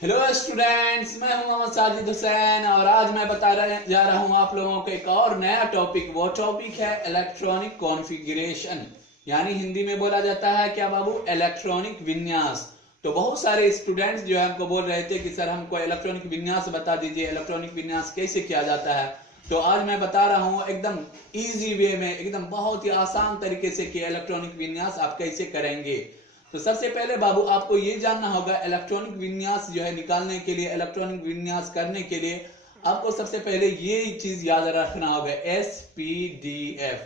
Hello students, मैं हूं मोहम्मद साजिद हुसैन और आज मैं बता जा रहा हूं आप लोगों को एक और नया टॉपिक। वो टॉपिक है इलेक्ट्रॉनिक कॉन्फ़िगरेशन, यानी हिंदी में बोला जाता है क्या बाबू, इलेक्ट्रॉनिक विन्यास। तो बहुत सारे स्टूडेंट्स जो है हमको बोल रहे थे कि सर हमको इलेक्ट्रॉनिक विन्यास बता दीजिए, इलेक्ट्रॉनिक विन्यास कैसे किया जाता है। तो आज मैं बता रहा हूं एकदम इजी वे में, एकदम बहुत ही आसान तरीके से कि इलेक्ट्रॉनिक विन्यास आप कैसे करेंगे। तो सबसे पहले बाबू आपको ये जानना होगा, इलेक्ट्रॉनिक विन्यास जो है निकालने के लिए, इलेक्ट्रॉनिक विन्यास करने के लिए आपको सबसे पहले ये चीज याद रखना होगा, SPDF।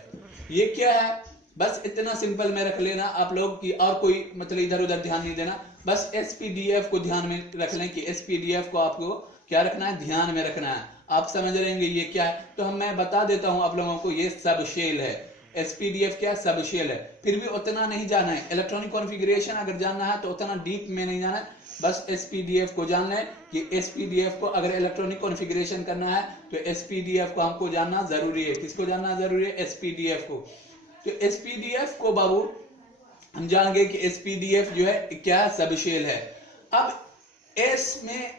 ये क्या है, बस इतना सिंपल में रख लेना आप लोग की, और कोई मतलब इधर उधर ध्यान नहीं देना। बस SPDF को ध्यान में रख लें कि SPDF को आपको क्या रखना है, ध्यान में रखना है। आप समझ रहेंगे ये क्या है। तो मैं बता देता हूं आप लोगों को, ये सब शेल है। SPDF क्या, सब शेल है। फिर भी उतना नहीं जाना है, इलेक्ट्रॉनिक कॉन्फ़िगरेशन अगर जानना है तो उतना डीप में नहीं जाना है। बस SPDF को जान लें कि SPDF को अगर इलेक्ट्रॉनिक कॉन्फ़िगरेशन करना है तो SPDF को हमको जानना जरूरी है। किसको जानना जरूरी है, SPDF को। तो SPDF को बाबू हम जानेंगे कि SPDF जो है क्या, सब शेल है। अब एस में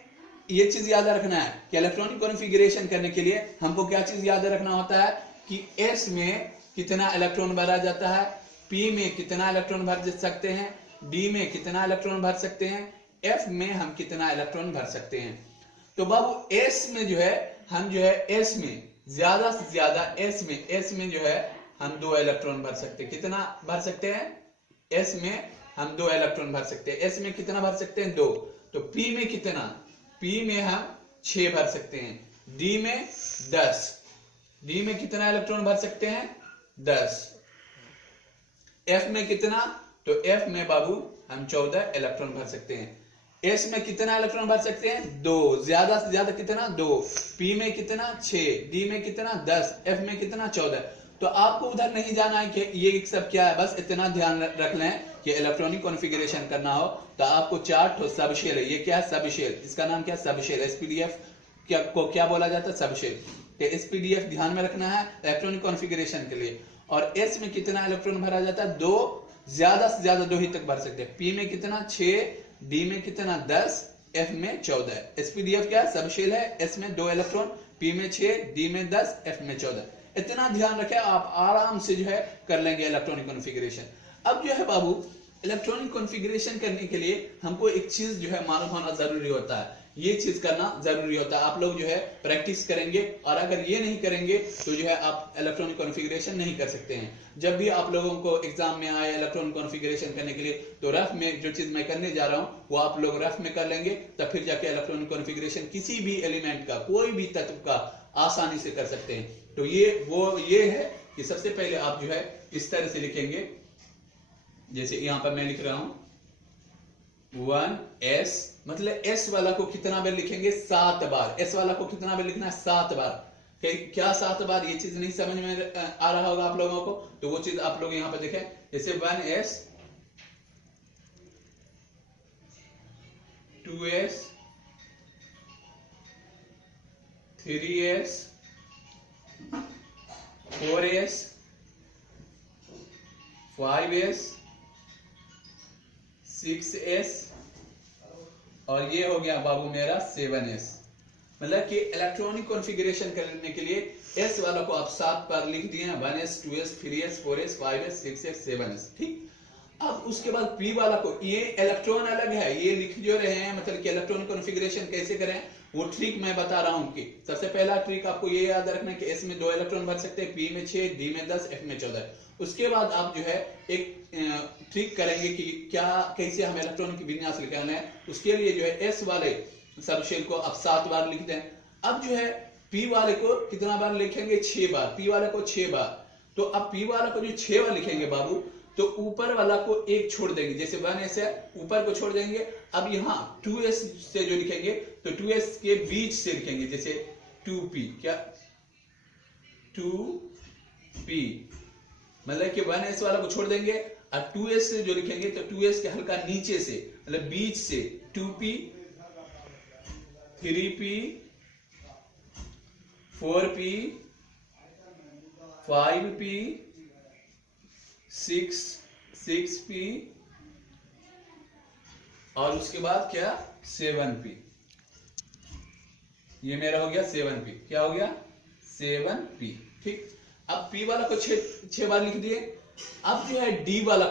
ये चीज याद रखना है कि इलेक्ट्रॉनिक कॉन्फ़िगरेशन करने के लिए हमको क्या चीज याद रखना होता है कि एस में कितना इलेक्ट्रॉन भरा जाता है, पी में कितना इलेक्ट्रॉन भर सकते हैं, डी में कितना इलेक्ट्रॉन भर सकते हैं, एफ में हम कितना इलेक्ट्रॉन भर सकते हैं। तो बाबू एस में जो है हम जो है एस में ज्यादा से ज्यादा एस में जो है हम 2 इलेक्ट्रॉन भर सकते हैं। कितना भर सकते हैं, एस में हम 2 इलेक्ट्रॉन भर सकते हैं। एस में कितना भर सकते हैं, 2। तो पी में कितना, पी में हम 6 भर सकते हैं, डी में 10, डी में कितना इलेक्ट्रॉन भर सकते हैं, 10। एफ में कितना, तो एफ में बाबू हम 14 इलेक्ट्रॉन भर सकते हैं। एस में कितना इलेक्ट्रॉन भर सकते हैं, 2, ज्यादा से ज्यादा कितना, 2। पी में कितना, 6, डी में कितना, 10, एफ में कितना, 14। तो आपको उधर नहीं जाना है कि ये सब क्या है, बस इतना ध्यान रख लें कि इलेक्ट्रॉनिक कॉन्फ़िगरेशन करना हो तो आपको 4 सब शेल है। ये क्या है, सब शेल, इसका नाम क्या, सब शेल। SPDF को क्या बोला जाता है, सब शेल। तो SPDF ध्यान में रखना है इलेक्ट्रॉनिक कॉन्फ़िगरेशन के लिए। और एस में कितना इलेक्ट्रॉन भरा जाता है, 2, ज्यादा से ज्यादा 2 ही तक भर सकते हैं। पी में कितना, 6, डी में कितना, 10, एफ में 14। SPDF क्या, सब शेल है। एस में 2 इलेक्ट्रॉन, पी में 6, डी में 10, एफ में 14। इतना ध्यान रखें, आप आराम से जो है कर लेंगे इलेक्ट्रॉनिक कॉन्फ़िगरेशन। अब जो है बाबू, इलेक्ट्रॉनिक कॉन्फ़िगरेशन करने के लिए हमको एक चीज जो है मालूम होना जरूरी होता है, ये चीज करना जरूरी होता है। आप लोग जो है प्रैक्टिस करेंगे, और अगर ये नहीं करेंगे तो जो है आप इलेक्ट्रॉनिक कॉन्फ़िगरेशन नहीं कर सकते हैं। जब भी आप लोगों को एग्जाम में आए इलेक्ट्रॉनिक कॉन्फ़िगरेशन करने के लिए, तो रफ में जो चीज मैं करने जा रहा हूं वो आप लोग रफ में कर लेंगे, तब फिर जाके इलेक्ट्रॉनिक कॉन्फ़िगरेशन किसी भी एलिमेंट का, कोई भी तत्व का आसानी से कर सकते हैं। तो ये है कि सबसे पहले आप जो है इस तरह से लिखेंगे, जैसे यहां पर मैं लिख रहा हूं 1s, मतलब एस वाला को कितना बार लिखेंगे, 7 बार। एस वाला को कितना बार लिखना है, 7 बार। क्या 7 बार, ये चीज नहीं समझ में आ रहा होगा आप लोगों को, तो वो चीज आप लोग यहां पर देखें, जैसे 1s, 2s, 3s, 4s, 5s, 6s, और ये हो गया बाबू मेरा 7s। मतलब कि इलेक्ट्रॉनिक कॉन्फ़िगरेशन करने के लिए एस वाला को आप 7 बार लिख दिए हैं, 1s, 2s, 3s, 4s, 5s, 6s, 7s, ठीक। अब उसके बाद पी वाला को, ये इलेक्ट्रॉन अलग है, ये लिख जो रहे हैं, मतलब कि इलेक्ट्रॉनिक कॉन्फ़िगरेशन कैसे करें वो ट्रिक मैं बता रहा हूं। कि सबसे पहला ट्रिक आपको ये याद रखना है कि एस में 2 इलेक्ट्रॉन भर सकते हैं, पी में 6, डी में 10, एफ में 14। उसके बाद आप जो है एक ट्रिक करेंगे कि क्या, कैसे हम इलेक्ट्रॉन की विन्यास निकालना है। उसके लिए जो है एस वाले सब शेल को आप 7 बार लिख दें। अब जो है पी वाले को कितना बार लिखेंगे, 6 बार। पी वाले को 6 बार। तो अब पी वाला को जो 6 बार लिखेंगे बाबू, तो ऊपर वाला को एक छोड़ देंगे, जैसे 1s है, ऊपर को छोड़ देंगे। अब यहां 2s से जो लिखेंगे तो 2s के बीच से लिखेंगे, जैसे 2p, क्या 2p, मतलब कि 1s वाला को छोड़ देंगे, और 2s से जो लिखेंगे तो 2s के हल्का नीचे से, मतलब बीच से 2p, 3p, 4p, 5p, 6p, और उसके बाद क्या 7p, ये मेरा हो गया 7p, क्या हो गया 7p। ठीक, अब p वाला को 6 बार लिख दिए। अब जो है d वाला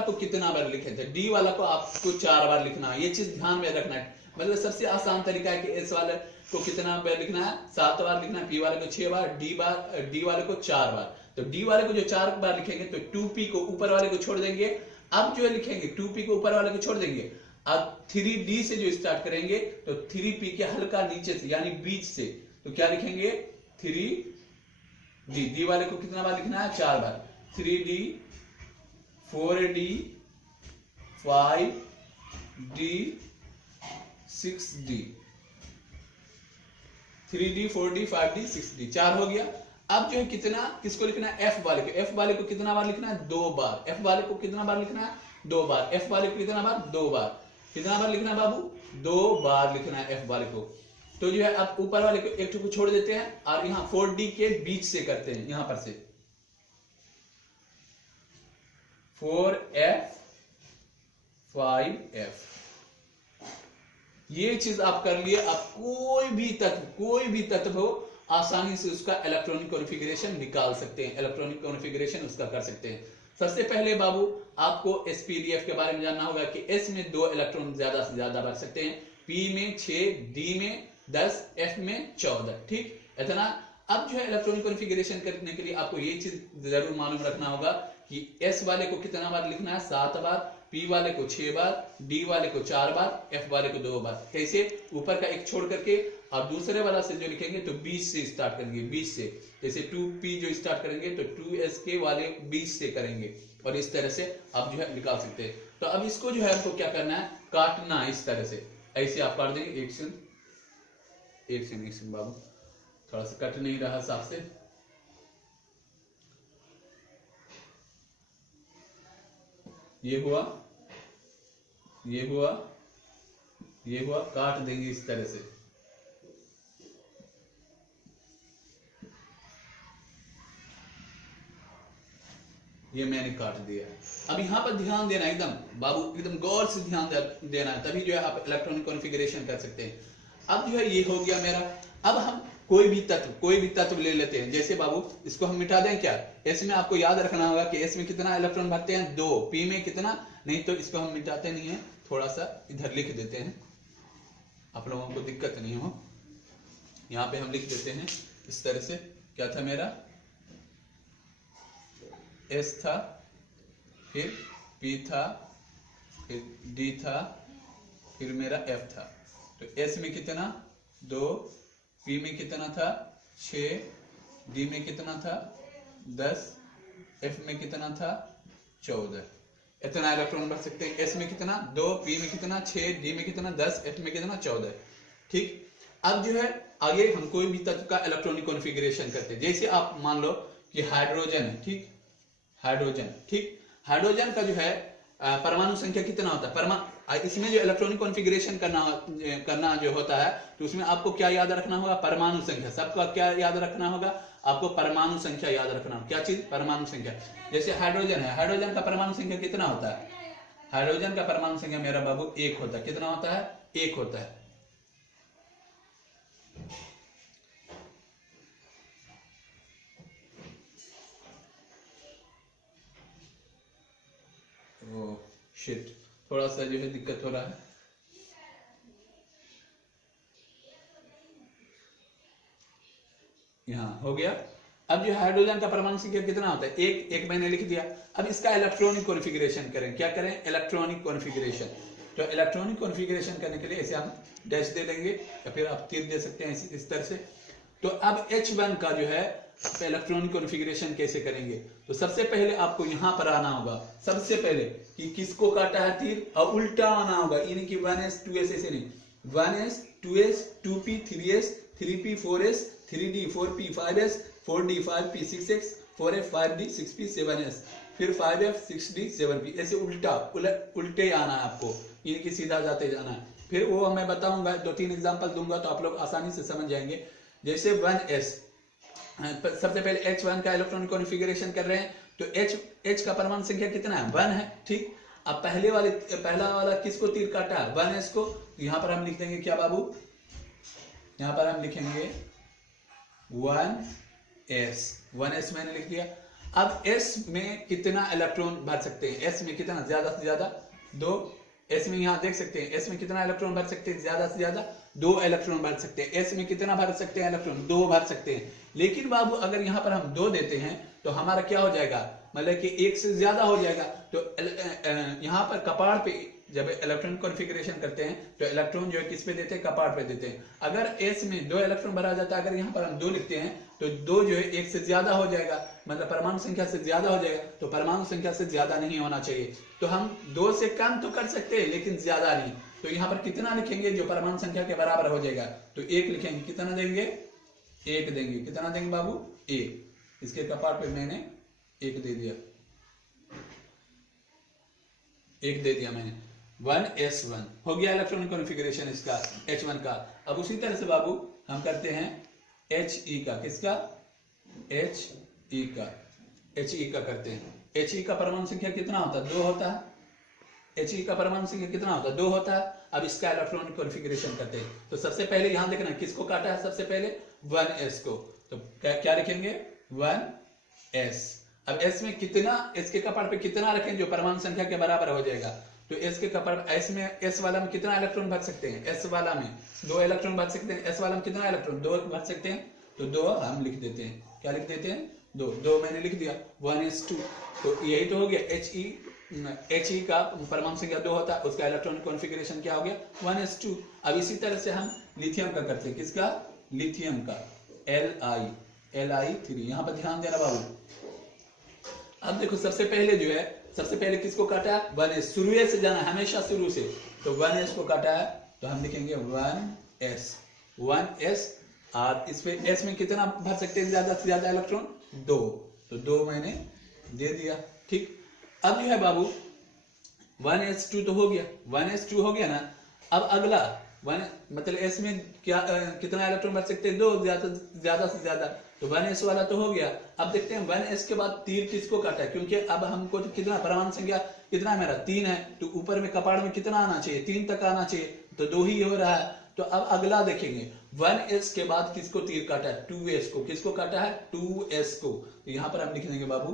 को कितना बार लिखे थे, d वाला को आपको 4 बार लिखना है, ये चीज ध्यान में रखना है। मतलब सबसे आसान तरीका है कि s वाले को कितना बार लिखना है, 7 बार लिखना है, p वाले को 6 बार, d वाले को 4 बार। तो d वाले को जो 4 बार लिखेंगे तो 2p को ऊपर वाले को छोड़ देंगे। अब जो लिखेंगे 2p को ऊपर वाले को छोड़ देंगे। अब 3d से जो स्टार्ट करेंगे तो 3p के हल्का नीचे से यानी बीच से, तो क्या लिखेंगे 3d, d वाले को कितना बार लिखना है 4 बार, 3d 4d 5d 6d, 3d 4d 5d 6d, 4 हो गया। अब जो है कितना, किसको लिखना है f वाले को, f वाले को कितना बार लिखना है 2 बार, f वाले को कितना बार लिखना है 2 बार, f वाले को कितना बार 2 बार, कितना बार लिखना है बाबू 2 बार लिखना है f वाले को। तो जो है अब ऊपर वाले को एक को छोड़ देते हैं और यहाँ 4d के बीच से करते हैं, यहां पर से 4f 5f, ये चीज आप कर लिए। आप कोई भी तत्व हो आसानी से उसका इलेक्ट्रॉनिक कॉन्फ़िगरेशन निकाल सकते हैं, इलेक्ट्रॉनिक कॉन्फ़िगरेशन उसका कर सकते हैं। सबसे पहले बाबू आपको sPdF के बारे में जानना होगा कि s में 2 इलेक्ट्रॉन ज्यादा से ज्यादा भर सकते हैं, p में 6, d में 10, f में 14। ठीक, इतना। अब जो है इलेक्ट्रॉनिक कॉन्फ़िगरेशन करने के लिए आपको ये चीज जरूर मालूम रखना होगा कि s वाले को कितना बार लिखना है 7 बार, p वाले को 6 बार, d वाले को 4 बार, f वाले को 2 बार। कैसे, ऊपर का एक छोड़ करके और दूसरे वाला से जो लिखेंगे तो 20 से स्टार्ट करेंगे, 20 से। जैसे 2p जो स्टार्ट करेंगे तो 2s के वाले 20 से करेंगे और इस तरह से आप जो है निकाल सकते हैं। तो अब इसको जो है आपको क्या करना है, काटना है इस तरह से, ऐसे आप काट देंगे। एक सेकंड बाबू, थोड़ा सा कट नहीं रहा साफ से। ये हुआ, ये हुआ, ये हुआ, काट देंगे इस तरह से। ये मैंने काट दिया। अब यहां पर ध्यान देना, एकदम बाबू एकदम गौर से ध्यान देना है, तभी जो है आप इलेक्ट्रॉनिक कॉन्फ़िगरेशन कर सकते हैं। अब जो है ये हो गया मेरा। अब हम कोई भी तत्व ले लेते हैं। जैसे बाबू इसको हम मिटा दें क्या, s में आपको याद रखना होगा कि s में कितना इलेक्ट्रॉन भरते हैं 2, p में कितना, नहीं तो इसको हम मिटाते नहीं है, थोड़ा सा इधर लिख देते हैं, आप लोगों को दिक्कत नहीं हो। यहाँ पे हम लिख देते हैं इस तरह से। क्या था मेरा, s था, फिर p था, फिर d था, फिर मेरा f था। तो s में कितना 2, p में कितना था 6, d में कितना था 10, f में कितना था 14। इतना इलेक्ट्रॉन भर सकते हैं। s में कितना 2, p में कितना 6, d में कितना 10, f में कितना 14। ठीक, अब जो है आगे हम कोई भी तत्व का इलेक्ट्रॉनिक कॉन्फ़िगरेशन करते हैं। जैसे आप मान लो कि हाइड्रोजन है, ठीक, हाइड्रोजन का जो है परमाणु संख्या कितना होता है, इसमें जो इलेक्ट्रॉनिक कॉन्फ़िगरेशन करना जो होता है तो उसमें आपको क्या याद रखना होगा, परमाणु संख्या। सबका क्या याद रखना होगा, आपको परमाणु संख्या याद रखना होगा। क्या चीज, परमाणु संख्या। जैसे हाइड्रोजन है, हाइड्रोजन का परमाणु संख्या कितना होता है, हाइड्रोजन का परमाणु संख्या मेरा बाबू 1 होता है। कितना होता है, 1 होता है। ओ शिट, थोड़ा सा जो है दिक्कत हो रहा है। यहाँ हो गया। अब जो हाइड्रोजन का परमाणु संख्या कितना होता है, एक मैंने लिख दिया। अब इसका इलेक्ट्रॉनिक कॉन्फ़िगरेशन करें, क्या करें, इलेक्ट्रॉनिक कॉन्फ़िगरेशन। तो इलेक्ट्रॉनिक कॉन्फ़िगरेशन करने के लिए ऐसे हम डैश दे देंगे या फिर आप तीर दे सकते हैं इस तरह से। तो अब H1 का जो है इलेक्ट्रॉनिक कॉन्फ़िगरेशन कैसे करेंगे, तो सबसे पहले आपको यहां पर आना होगा। सबसे पहले कि किसको काटा है तीर, और उल्टा आना होगा, यानी कि 1s 2s ऐसे नहीं, 1s 2s 2p 3s 3p 4s 3d 4p 5s 4d 5p 6s 4f 5d 6p 7s फिर 5f 6d 7p, ऐसे उल्टे आना है आपको, यानी कि सीधा जाते जाना है। फिर वो मैं बताऊंगा, 2-3 एग्जांपल दूंगा तो आप लोग आसानी से समझ जाएंगे। जैसे 1s, सबसे पहले H1 का इलेक्ट्रॉनिक कॉन्फ़िगरेशन कर रहे हैं तो H का परमाणु संख्या कितना है, 1 है, ठीक। अब पहला वाला किसको तीर काटा है? 1s को। यहां पर हम लिख देंगे क्या बाबू? यहां पर हम लिखेंगे 1s। 1s मैंने लिख दिया। अब s में कितना इलेक्ट्रॉन भर सकते हैं? s में कितना? ज्यादा से ज्यादा 2। s में यहां देख सकते हैं s में कितना इलेक्ट्रॉन भर सकते हैं? ज्यादा से ज्यादा 2 इलेक्ट्रॉन भर सकते हैं। s में कितना भर सकते हैं इलेक्ट्रॉन? 2 भर सकते हैं। लेकिन बाबू अगर यहां पर हम 2 देते हैं तो हमारा क्या हो जाएगा? मतलब कि 1 से ज्यादा हो जाएगा। तो यहां पर कपाड़ पे जब इलेक्ट्रॉन कॉन्फ़िगरेशन करते हैं तो इलेक्ट्रॉन जो है किस पे देते हैं? कपाड़ पे देते हैं। अगर s में 2 इलेक्ट्रॉन भरा जाता है, अगर यहां पर हम 2 लिखते हैं तो 2 जो है 1 से ज्यादा हो जाएगा, मतलब परमाणु संख्या से ज्यादा हो जाएगा। तो परमाणु संख्या से ज्यादा नहीं होना चाहिए। तो हम 2 से कम तो कर सकते हैं लेकिन ज्यादा नहीं। तो यहां पर कितना लिखेंगे जो परमाणु संख्या के बराबर हो जाएगा? तो 1 लिखेंगे। कितना देंगे? 1 देंगे। कितना देंगे बाबू? 1। इसके कपाड़ पे मैंने 1 दे दिया, 1 दे दिया मैंने। 1s1 हो गया इलेक्ट्रॉनिक कॉन्फ़िगरेशन इसका H1 का। अब उसी तरह से बाबू हम करते हैं He का। किसका? He का करते हैं। He का परमाणु संख्या कितना होता है? 2 होता है। He का परमाणु संख्या कितना होता है? 2 होता है। अब इसका इलेक्ट्रॉनिक कॉन्फ़िगरेशन करते हैं। तो सबसे पहले यहां देखना किसको काटा है? सबसे पहले 1s को। तो क्या लिखेंगे? 1s। अब s में कितना, s के कपाड़ पे कितना रखें जो परमाणु संख्या के बराबर हो जाएगा? तो s के कपाड़ s में, s वाला में कितना इलेक्ट्रॉन भर सकते हैं? s वाला में 2 इलेक्ट्रॉन भर सकते हैं। s वाला में कितना इलेक्ट्रॉन? 2 भर सकते हैं। तो 2 हम लिख देते हैं। क्या लिख देते हैं? 2 मैंने लिख दिया। 1s2। तो यही तो हो गया। He का परमाणु संख्या 2 होता है, उसका इलेक्ट्रॉनिक कॉन्फ़िगरेशन क्या हो गया? 1s2। अब इसी तरह से हम लिथियम का करते हैं। किसका? लिथियम का। Li3। यहां पर ध्यान देना बाबू। अब देखो सबसे पहले किसको काटा? 1s। शुरू से जाना, हमेशा शुरू से। तो 1s को काटा है तो हम लिखेंगे 1s। और इस पे s में कितना भर सकते हैं ज्यादा से ज्यादा इलेक्ट्रॉन? 2। तो 2 मैंने दे दिया। ठीक। अब जो है बाबू 1s2 तो हो गया। 1s2 हो गया ना। अब अगला 1 मतलब s में क्या कितना इलेक्ट्रॉन भर सकते हैं? 2 ज्यादा से ज्यादा। तो 1s वाला तो हो गया। अब देखते हैं 1s के बाद तीर किसको काटा है? क्योंकि अब हमको कितना परमाणु संख्या कितना है मेरा? 3 है। तो ऊपर में कपाड़ में कितना आना चाहिए? 3 तक आना चाहिए। तो 2 ही हो रहा है। तो अब अगला देखेंगे 1s के बाद किसको तीर काटा है? 2s को। किसको काटा है? 2s को। तो यहां पर हम लिख देंगे बाबू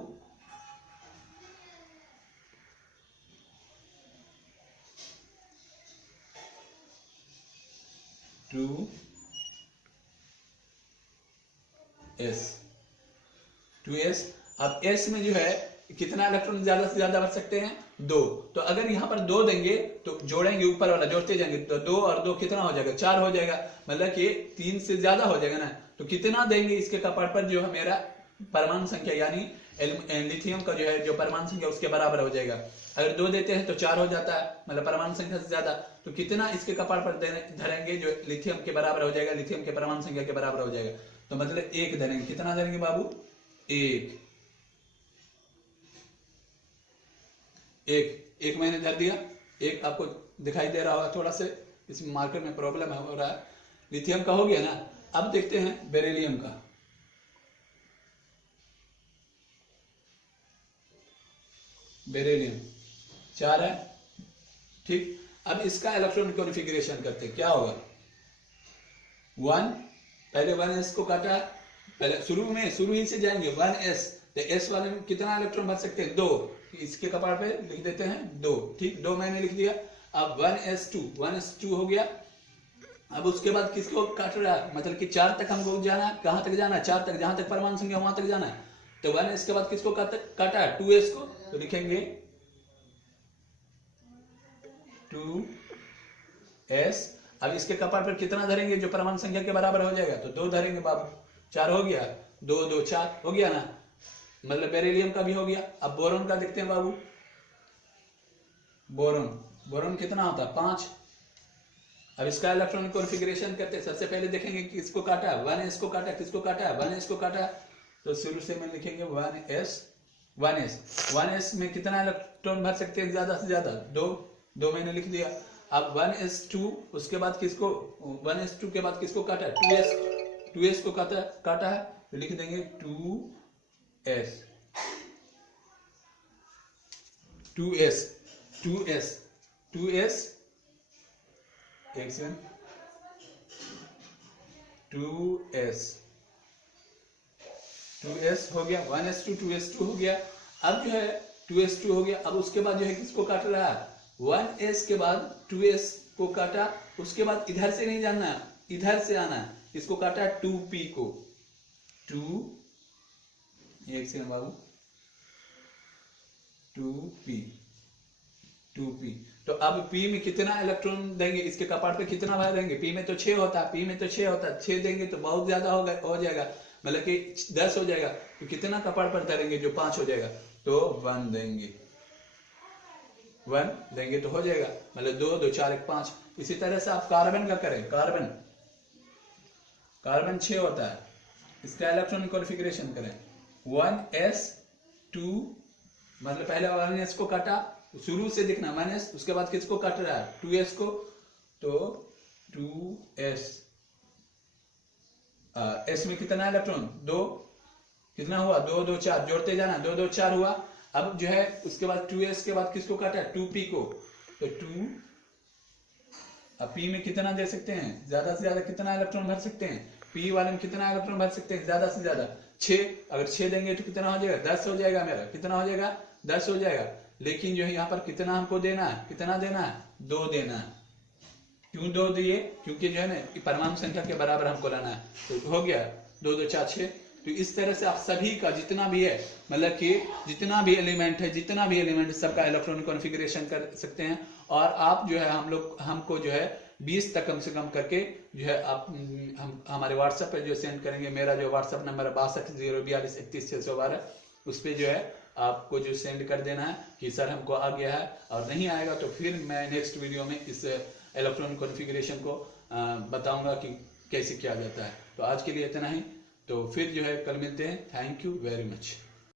2s। अब s में जो है कितना इलेक्ट्रॉन ज्यादा से ज्यादा भर सकते हैं? 2। तो अगर यहां पर 2 देंगे तो जोड़ेंगे, ऊपर वाला जोड़ते जाएंगे। तो 2 और 2 कितना हो जाएगा? 4 हो जाएगा। मतलब कि 3 से ज्यादा हो जाएगा ना। तो कितना देंगे इसके कपाड़ पर जो है मेरा परमाणु संख्या, यानी लिथियम का जो है जो परमाणु संख्या उसके बराबर हो जाएगा। अगर 2 देते हैं तो 4 हो जाता है, मतलब परमाणु संख्या से ज्यादा। तो कितना इसके कपाड़ पर धरेंगे जो लिथियम के बराबर हो जाएगा, लिथियम के परमाणु संख्या के बराबर हो जाएगा? तो मतलब 1 धरेंगे। कितना धरेंगे बाबू? 1 मैंने धर दिया। 1 आपको दिखाई दे रहा होगा, थोड़ा से इसमें मार्कर में प्रॉब्लम हो रहा है। लिथियम का हो गया ना। अब देखते हैं बेरिलियम का। बेरिलियम 4 है। ठीक। अब इसका इलेक्ट्रॉनिक कॉन्फ़िगरेशन करते हैं। क्या होगा? 1 पहले 1s को काटा। पहले शुरू ही से जाएंगे 1s। तो s वाले में कितना इलेक्ट्रॉन भर सकते हैं? 2। इसके कपाड़ पे लिख देते हैं 2। ठीक। 2 मैंने लिख दिया। अब 1s2 हो गया। अब उसके बाद किसको काट रहा है? मतलब कि 4 तक हमको जाना है। कहां तक जाना है? 4 तक। जहां तक परमाणु संख्या वहां तक जाना है। तो 1s के बाद किसको काटा है? 2s को। तो लिखेंगे 2s। अब इसके कपाड़ पर कितना धरेंगे जो परमाणु संख्या के बराबर हो जाएगा? तो 2 धरेंगे बाबू। 4 हो गया। 2 2 4 हो गया ना। मतलब बेरिलियम का भी हो गया। अब बोरॉन का देखते हैं बाबू। बोरॉन कितना होता है? 5। अब इसका इलेक्ट्रॉनिक कॉन्फ़िगरेशन करते हैं। सबसे पहले देखेंगे कि इसको काटा है। 1s को काटा। किसको काटा है? 1s को काटा। तो शुरू से मैं लिखेंगे 1s में कितना इलेक्ट्रॉन भर सकते हैं ज्यादा से ज्यादा? 2 मैंने लिख दिया। अब 1s2 उसके बाद किसको 1s2 के बाद किसको काटा है? 2s को काटा है। तो लिख देंगे 2s। 2s एक सेकंड 2s हो गया, 1s2 2s2 हो गया। अब जो है 2s2 हो गया। अब उसके बाद जो है किसको काट रहा है, 1s के बाद 2s को काटा, उसके बाद इधर से नहीं जाना, इधर से आना, इसको काटा 2p को, 2 एक सेकंड बाबू 2p। तो अब p में कितना इलेक्ट्रॉन देंगे, इसके कपाट पे कितना भार देंगे, p में तो 6 होता है, p में तो 6 होता है, 6 देंगे तो बहुत ज्यादा हो जाएगा, मतलब कि 10 हो जाएगा। तो कितना कपाट पर धरेंगे, जो 5 हो जाएगा, तो 1 देंगे तो हो जाएगा, मतलब 2 2 4 1 5। इसी तरह से आप कार्बन का करें, कार्बन 6 होता है, इसका इलेक्ट्रॉनिक कॉन्फ़िगरेशन करें 1s2, मतलब पहले 1s को काटा, शुरू से दिखना 1s, उसके बाद किसको काट रहा है 2s को, तो 2s s में कितना इलेक्ट्रॉन 2, कितना हुआ 2 2 4, जोड़ते जाना 2 2 4 हुआ। अब जो है उसके बाद 2s के बाद किसको काटा 2p को, तो 2, अब p में कितना दे सकते हैं, ज्यादा से ज्यादा कितना इलेक्ट्रॉन भर सकते हैं, p वाले में कितना इलेक्ट्रॉन भर सकते हैं ज्यादा से ज्यादा 6, अगर 6 देंगे तो कितना हो जाएगा 10 हो जाएगा, मेरा कितना हो जाएगा 10 हो जाएगा। लेकिन जो है यहाँ पर कितना हमको देना है, कितना देना है 2 देना है। क्यों 2 दिए, क्योंकि जो है ना परमाणु संख्या के बराबर हमको लाना है, तो हो गया 2 2 4 6। तो इस तरह से आप सभी का जितना भी है, मतलब कि जितना भी एलिमेंट सबका इलेक्ट्रॉनिक कॉन्फ़िगरेशन कर सकते हैं। और आप जो है हमको जो है 20 तक कम से कम करके जो है आप हम हमारे व्हाट्सएप पे जो सेंड करेंगे, मेरा जो व्हाट्सएप नंबर है 62 042 31 612, उस पर जो है आपको जो सेंड कर देना है कि सर हमको आ गया है, और नहीं आएगा तो फिर मैं नेक्स्ट वीडियो में इस इलेक्ट्रॉनिक कॉन्फ़िगरेशन को बताऊंगा कि कैसे किया जाता है। तो आज के लिए इतना ही, तो फिर जो है कल मिलते हैं। Thank you very much.